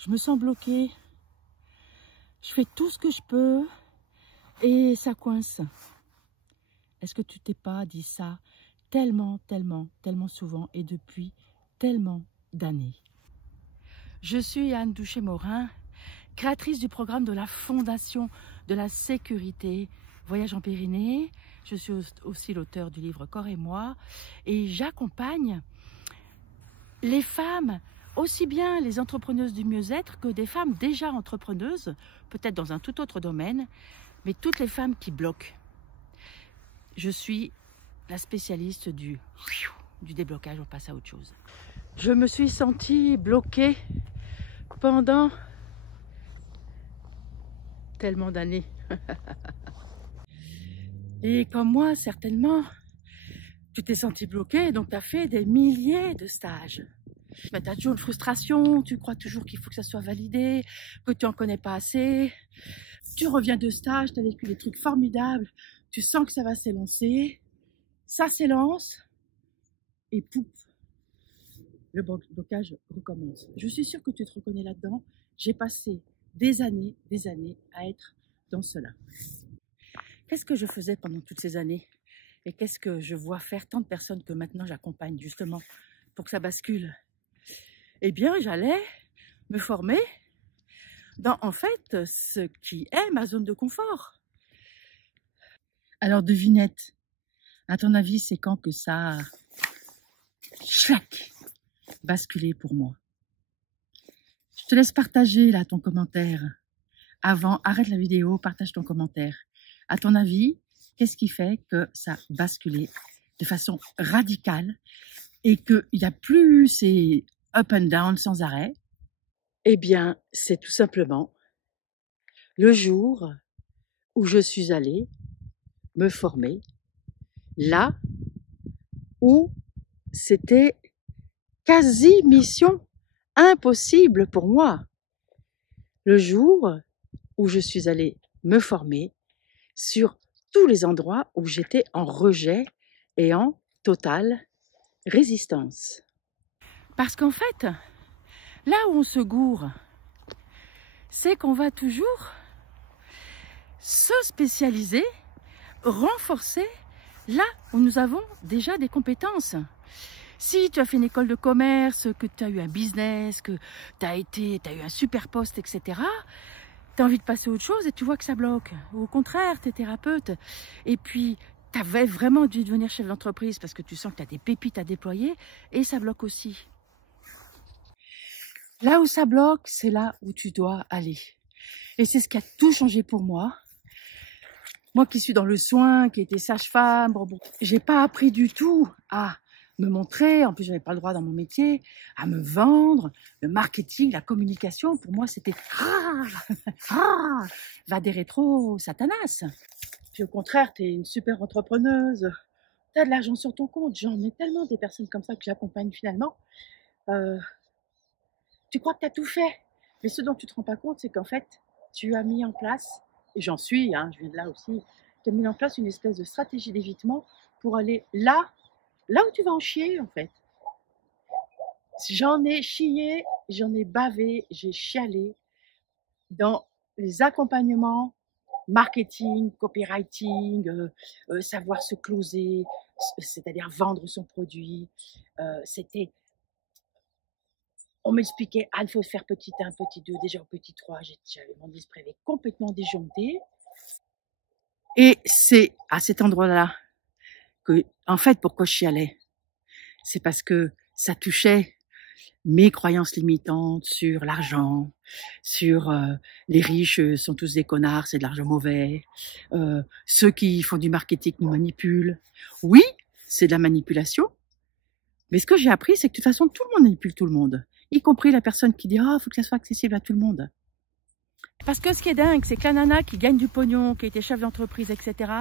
Je me sens bloquée. Je fais tout ce que je peux et ça coince. Est-ce que tu t'es pas dit ça tellement souvent et depuis tellement d'années? Je suis Anne Douchet-Morin, créatrice du programme de la Fondation de la Sécurité Voyage en Pyrénées. Je suis aussi l'auteur du livre Corps et moi et j'accompagne les femmes, aussi bien les entrepreneuses du mieux-être que des femmes déjà entrepreneuses, peut-être dans un tout autre domaine, mais toutes les femmes qui bloquent. Je suis la spécialiste du déblocage, on passe à autre chose. Je me suis sentie bloquée pendant tellement d'années. Et comme moi, certainement, tu t'es senti bloquée, donc tu as fait des milliers de stages. Mais tu as toujours une frustration, tu crois toujours qu'il faut que ça soit validé, que tu n'en connais pas assez. Tu reviens de stage, tu as vécu des trucs formidables, tu sens que ça va s'élancer, ça s'élance, et pouf, le blocage recommence. Je suis sûre que tu te reconnais là-dedans. J'ai passé des années à être dans cela. Qu'est-ce que je faisais pendant toutes ces années? Et qu'est-ce que je vois faire tant de personnes que maintenant j'accompagne justement pour que ça bascule? Eh bien, j'allais me former dans, en fait, ce qui est ma zone de confort. Alors, devinette, à ton avis, c'est quand que ça a basculé pour moi? Je te laisse partager là ton commentaire. Avant, arrête la vidéo, partage ton commentaire. À ton avis, qu'est-ce qui fait que ça a basculé de façon radicale et qu'il n'y a plus ces up and down sans arrêt? Eh bien, c'est tout simplement le jour où je suis allée me former là où c'était quasi mission impossible pour moi. Le jour où je suis allée me former sur tous les endroits où j'étais en rejet et en totale résistance. Parce qu'en fait, là où on se gourre, c'est qu'on va toujours se spécialiser, renforcer là où nous avons déjà des compétences. Si tu as fait une école de commerce, que tu as eu un business, que tu as eu un super poste, etc., tu as envie de passer à autre chose et tu vois que ça bloque. Ou au contraire, tu es thérapeute et puis tu avais vraiment dû devenir chef d'entreprise parce que tu sens que tu as des pépites à déployer et ça bloque aussi. Là où ça bloque, c'est là où tu dois aller. Et c'est ce qui a tout changé pour moi. Moi qui suis dans le soin, qui était sage-femme, j'ai pas appris du tout à me montrer, en plus j'avais pas le droit dans mon métier, à me vendre, le marketing, la communication, pour moi c'était va des rétros satanas. Puis au contraire, tu es une super entrepreneuse, tu as de l'argent sur ton compte, j'en ai tellement des personnes comme ça que j'accompagne finalement. Tu crois que tu as tout fait, mais ce dont tu te rends pas compte, c'est qu'en fait, tu as mis en place, et j'en suis, je viens de là aussi, tu as mis en place une espèce de stratégie d'évitement pour aller là où tu vas en chier en fait. J'en ai chié, j'en ai bavé, j'ai chialé dans les accompagnements, marketing, copywriting, savoir se closer, c'est-à-dire vendre son produit. On m'expliquait, il faut faire petit 1, petit 2, déjà au petit 3, j'avais mon esprit complètement déjanté. Et c'est à cet endroit-là que, en fait, pourquoi je chialais? C'est parce que ça touchait mes croyances limitantes sur l'argent, sur les riches sont tous des connards, c'est de l'argent mauvais, ceux qui font du marketing nous manipulent. Oui, c'est de la manipulation, mais ce que j'ai appris, c'est que de toute façon, tout le monde manipule tout le monde, y compris la personne qui dit « Ah, faut que ça soit accessible à tout le monde ». Parce que ce qui est dingue, c'est que la nana qui gagne du pognon, qui était chef d'entreprise, etc.,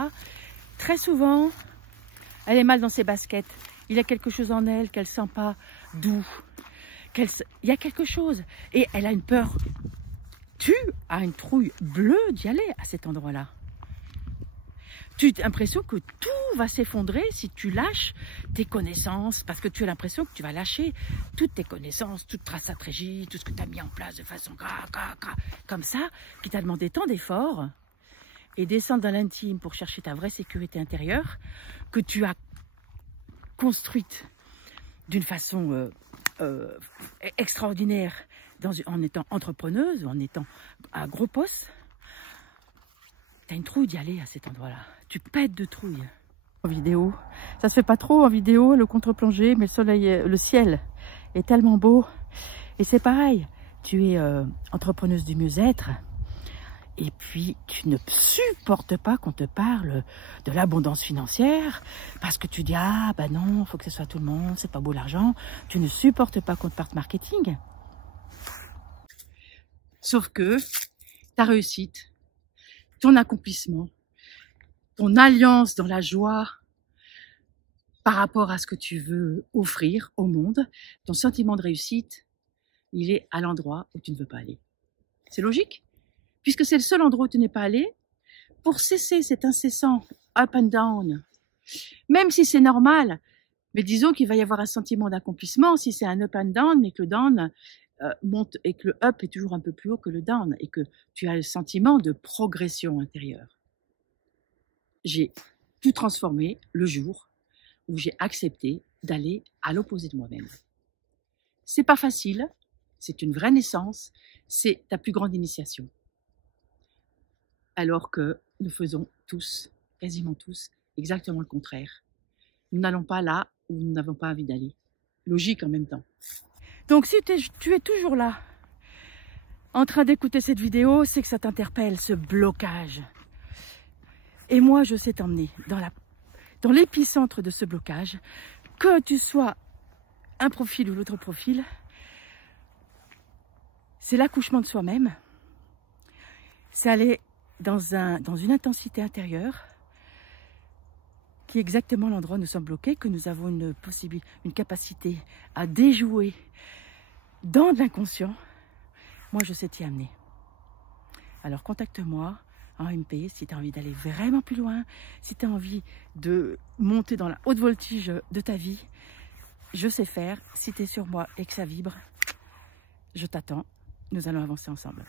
très souvent, elle est mal dans ses baskets. Il y a quelque chose en elle qu'elle ne sent pas doux. Il y a quelque chose. Et elle a une peur. Tu as une trouille bleue d'y aller à cet endroit-là. Tu as l'impression que tout va s'effondrer si tu lâches tes connaissances, parce que tu as l'impression que tu vas lâcher toutes tes connaissances, toute ta stratégie, tout ce que tu as mis en place de façon comme ça, qui t'a demandé tant d'efforts, et descendre dans l'intime pour chercher ta vraie sécurité intérieure, que tu as construite d'une façon extraordinaire en étant entrepreneuse, en étant à gros poste. T'as une trouille d'y aller à cet endroit-là. Tu pètes de trouille. En vidéo, ça se fait pas trop en vidéo, le contre-plongée, mais le ciel est tellement beau. Et c'est pareil, tu es entrepreneuse du mieux-être, et puis tu ne supportes pas qu'on te parle de l'abondance financière, parce que tu dis, ah bah non, faut que ce soit tout le monde, c'est pas beau l'argent. Tu ne supportes pas qu'on te parle marketing. Sauf que ta réussite, ton accomplissement, ton alliance dans la joie par rapport à ce que tu veux offrir au monde, ton sentiment de réussite, il est à l'endroit où tu ne veux pas aller. C'est logique, puisque c'est le seul endroit où tu n'es pas allé. Pour cesser cet incessant up and down, même si c'est normal, mais disons qu'il va y avoir un sentiment d'accomplissement si c'est un up and down, mais que le down monte et que le up est toujours un peu plus haut que le down et que tu as le sentiment de progression intérieure. J'ai tout transformé le jour où j'ai accepté d'aller à l'opposé de moi-même. C'est pas facile, c'est une vraie naissance, c'est ta plus grande initiation. Alors que nous faisons tous, quasiment tous, exactement le contraire. Nous n'allons pas là où nous n'avons pas envie d'aller. Logique en même temps. Donc si tu es toujours là, en train d'écouter cette vidéo, c'est que ça t'interpelle, ce blocage. Et moi, je sais t'emmener dans l'épicentre de ce blocage, que tu sois un profil ou l'autre profil. C'est l'accouchement de soi-même. C'est aller dans une intensité intérieure qui est exactement l'endroit où nous sommes bloqués, que nous avons une capacité à déjouer dans de l'inconscient. Moi, je sais t'y amener. Alors, contacte-moi en MP si tu as envie d'aller vraiment plus loin, si tu as envie de monter dans la haute voltige de ta vie. Je sais faire. Si tu es sur moi et que ça vibre, je t'attends. Nous allons avancer ensemble.